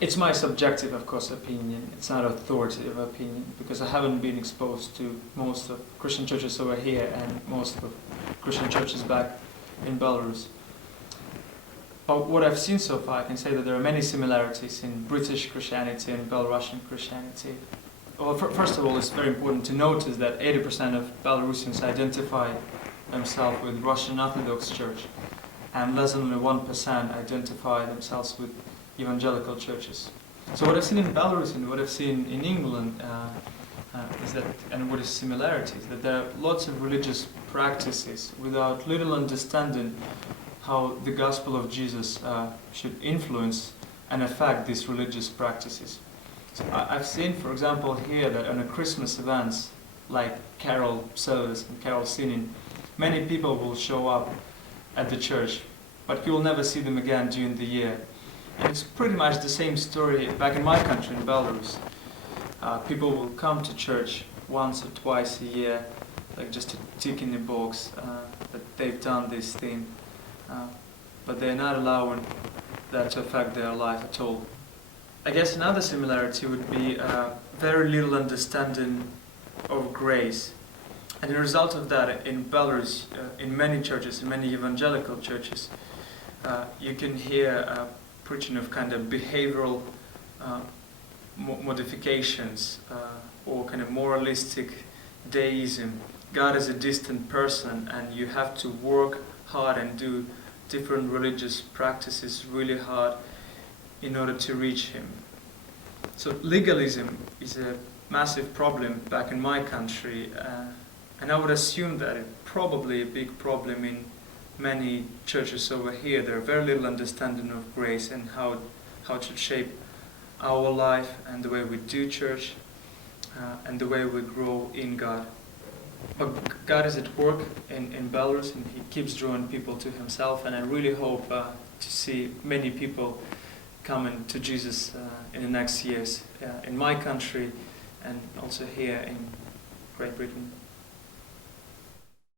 It's my subjective, of course, opinion. It's not authoritative opinion, because I haven't been exposed to most of Christian churches over here and most of Christian churches back in Belarus. But what I've seen so far, I can say that there are many similarities in British Christianity and Belarusian Christianity. Well, first of all, it's very important to notice that 80% of Belarusians identify themselves with Russian Orthodox Church, and less than 1% identify themselves with evangelical churches. So what I've seen in Belarus and what I've seen in England is that, and what is similarities, that there are lots of religious practices without little understanding how the gospel of Jesus should influence and affect these religious practices. So I've seen, for example, here that on a Christmas events like carol service and carol singing, many people will show up at the church, but you will never see them again during the year. And it's pretty much the same story back in my country, in Belarus. People will come to church once or twice a year, like just to tick in the box that they've done this thing, but they're not allowing that to affect their life at all. I guess another similarity would be very little understanding of grace. And the result of that, in Belarus, in many churches, in many evangelical churches, you can hear preaching of kind of behavioral modifications or kind of moralistic deism. God is a distant person and you have to work hard and do different religious practices really hard in order to reach Him. So legalism is a massive problem back in my country, and I would assume that it's probably a big problem in many churches over here. There are very little understanding of grace and how it should shape our life and the way we do church and the way we grow in God. But God is at work in Belarus, and He keeps drawing people to Himself, and I really hope to see many people coming to Jesus in the next years in my country and also here in Great Britain.